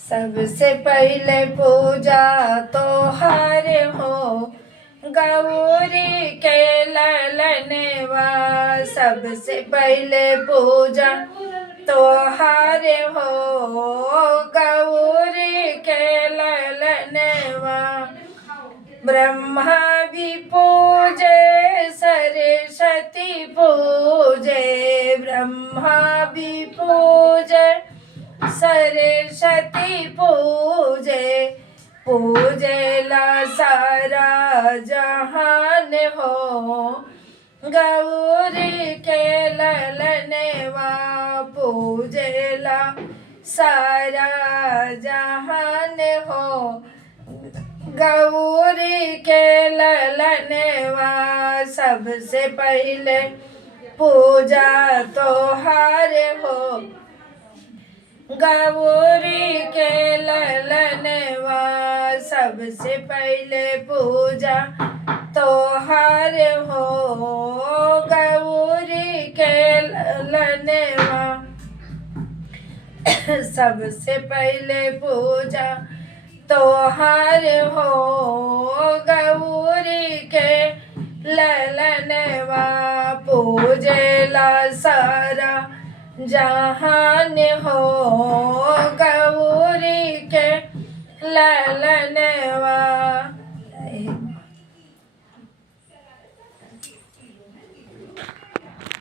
सबसे पहले पूजा तो हर हो गौरी के ललनवा। सबसे पहले पूजा तो हर हो गौरी के ललनवा। ब्रह्मा भी पूजे सरस्वती पूजे, ब्रह्मा भी पूजे सरस्वती पूजे। पूजेला सारा जहान हो गौरी के ललनवा। पूजेला सारा जहान हो गौरी के ललनवा। सबसे पहले पूजा तो हार हो गौरी के ललनवा। सबसे पहले पूजा तो हार हो गौरी के ललनवा। सबसे पहले पूजा तो हार हो गौरी के ललनवा। पूजेला सारा जहान हो